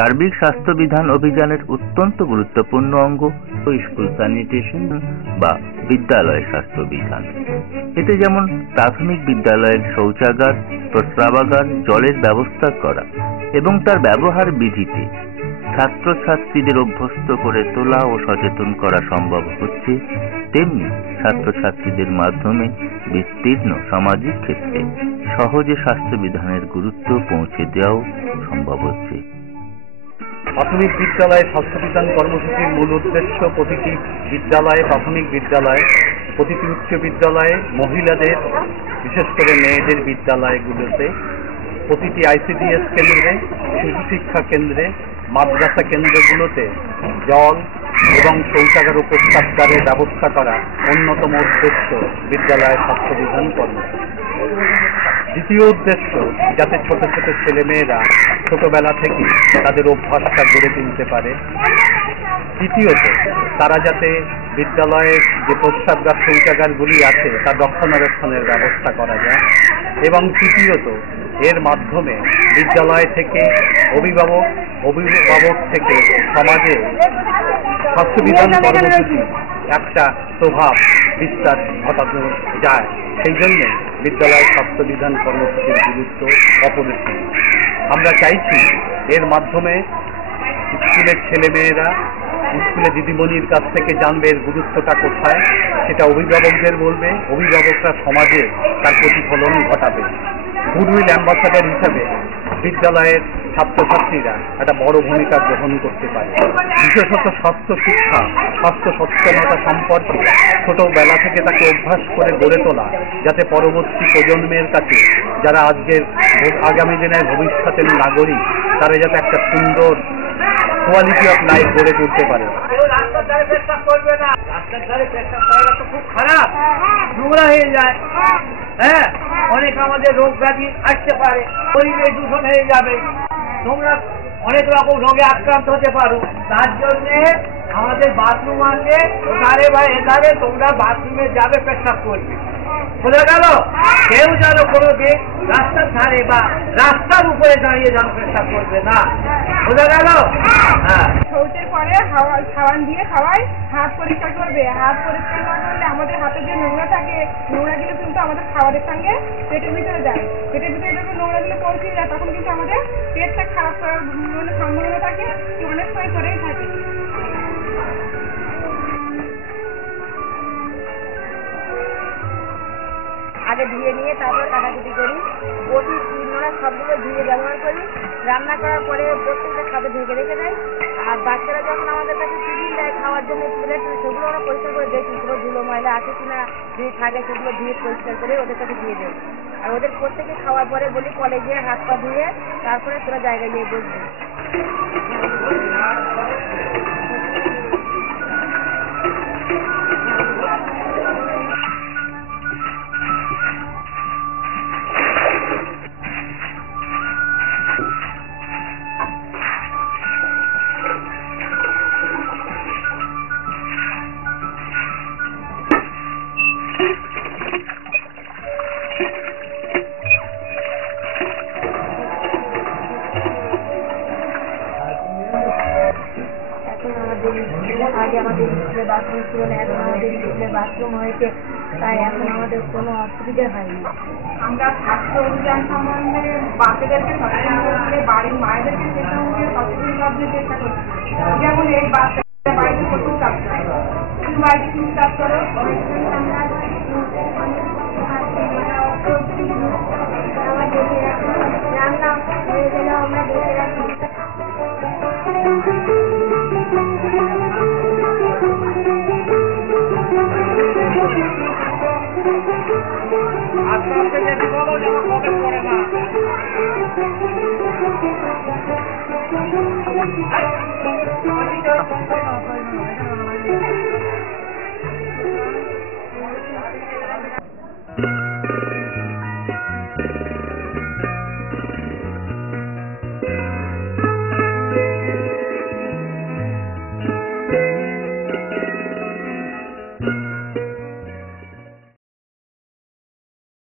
সার্বিক স্বাস্থ্যবিধান অভিযানের অত্যন্ত গুরুত্বপূর্ণ অঙ্গ স্কুল স্যানিটেশন বা বিদ্যালয় স্বাস্থ্যবিধান। এতে যেমন প্রাথমিক বিদ্যালয়ের শৌচাগার, প্রস্রাবাগার, জলের ব্যবস্থা করা এবং তার ব্যবহার বিধিতে ছাত্রছাত্রীদের অভ্যস্ত করে তোলা ও সচেতন করা সম্ভব হচ্ছে, তেমনি ছাত্রছাত্রীদের মাধ্যমে বিস্তীর্ণ সামাজিক ক্ষেত্রে সহজে স্বাস্থ্যবিধানের গুরুত্ব পৌঁছে দেওয়াও সম্ভব হচ্ছে। প্রাথমিক বিদ্যালয়ে স্বাস্থ্যবিধান কর্মসূচির মূল উদ্দেশ্য প্রতিটি বিদ্যালয়ে, প্রাথমিক বিদ্যালয়ে, প্রতিটি উচ্চ বিদ্যালয়ে, মহিলাদের বিশেষ করে মেয়েদের বিদ্যালয়গুলোতে, প্রতিটি আইসিডিএস কেন্দ্রে, শিশু শিক্ষা কেন্দ্রে, মাদ্রাসা কেন্দ্রগুলোতে জল এবং শৌচাগার ও প্রস্রাবগারের ব্যবস্থা করা অন্যতম উদ্দেশ্য বিদ্যালয়ের স্বাস্থ্যবিধান কর্মসূচি। দ্বিতীয় উদ্দেশ্য, যাতে ছোট ছোট ছেলেমেয়েরা ছোটবেলা থেকে তাদের অভ্যাসটা গড়ে তুলতে পারে। তৃতীয়ত, তারা যাতে বিদ্যালয়ের যে প্রস্রাবগার শৌচাগারগুলি আছে তার রক্ষণাবেক্ষণের ব্যবস্থা করা যায়। এবং তৃতীয়ত, এর মাধ্যমে বিদ্যালয় থেকে অভিভাবক থেকে সমাজে স্বাস্থ্যবিধান কর্মসূচি একটা প্রভাব বিস্তার ঘটানো যায়। সেই জন্য বিদ্যালয়ের স্বাস্থ্যবিধান কর্মসূচির গুরুত্ব অপরিসীম। আমরা চাইছি এর মাধ্যমে স্কুলের ছেলেমেয়েরা স্কুলে দিদিমণির কাছ থেকে জানবে এর গুরুত্বটা কোথায়, সেটা অভিভাবকদের বলবে, অভিভাবকরা সমাজে তার প্রতিফলন ঘটাবে। গুডউইল অ্যাম্বাসাডার হিসাবে বিদ্যালয়ের ছাত্রছাত্রীরা একটা বড় ভূমিকা গ্রহণ করতে পারে। বিশেষত স্বাস্থ্য শিক্ষা, স্বাস্থ্য সচেতনতা সম্পর্কে ছোটবেলা থেকে তাকে অভ্যাস করে গড়ে তোলা, যাতে পরবর্তী প্রজন্মের কাছে যারা আগামী দিনের ভবিষ্যতের নাগরিক, তারা যাতে একটা সুন্দর কোয়ালিটি অফ লাইফ গড়ে তুলতে পারে। রাস্তার ধারে পেশাব করবে না, রাস্তার ধারে পেশাব করাটা তো খুব খারাপ, নোংরা হয়ে যায়। হ্যাঁ, অনেক আমাদের রোগ ব্যাধি আসতে পারে, পরিবেশ দূষণ হয়ে যাবে, তোমরা অনেক রকম রোগে আক্রান্ত হতে পারো। তার জন্যে আমাদের বাথরুম আছে ওধারে বা এধারে, তোমরা বাথরুমে যাবে, পেশাব করবে। বোঝা গেল? কেউ যেন কোনোদিন রাস্তার ধারে বা রাস্তার উপরে দাঁড়িয়ে যেন পেশাব করবে না। বোঝা গেল? হ্যাঁ। শৌচের পরে সাবান দিয়ে খাওয়াই, হাত পরিষ্কার করবে। হাত পরিষ্কার না করলে আমাদের হাতে যে নোংরা থাকে, নোংরাগুলো কিন্তু আমাদের খাবারের সঙ্গে পেটের ভিতরে যায়। পেটের ভিতরে যখন নোংরাগুলো পৌঁছে যায় তখন কিন্তু আমাদের পেটটা খারাপ করার সম্ভাবনা থাকে, অনেক সময় করেই থাকে। আগে ধুয়ে নিয়ে তারপরে কাটাকুটি করি, বটি নোড়া সবগুলো ধুয়ে ব্যবহার করি। রান্না করার পরে প্রত্যেকটা খাবে ঢেকে রেখে দেয়। আর বাচ্চারা যখন আমাদের কাছে টিফিন দেয় খাওয়ার জন্য প্লেট, সেগুলো আমরা পরিষ্কার করে দেখি কোনো ধুলো ময়লা আছে কিনা, যদি থাকে সেগুলো ধুয়ে পরিষ্কার করে ওদের কাছে দিয়ে দেয়। আর ওদের প্রত্যেকে খাওয়ার পরে বলি কলে গিয়ে হাত পা ধুয়ে তারপরে তোরা জায়গায় গিয়ে বসবি। আগে আমাদের স্কুলে বাথরুম ছিল না, এখন আমাদের স্কুলে বাথরুম হয়েছে, তাই এখন আমাদের কোনো অসুবিধা হয়নি। আমরা স্বাস্থ্য অভিযান সম্বন্ধে বাচ্চাদেরকে সচেতন করতে, বাড়ির মায়েদেরকে সচেতন করতে চেষ্টা করছি। যেমন এই বাচ্চাদের বাড়িতে প্রচুর কাজ করে, বাড়িতে কিছু কাজ করো। রান্না হয়ে গেলেও আমরা দেখে রাখি। আস্তে আস্তে যেতে বলো যেন কবে পড়ে না। Thank you.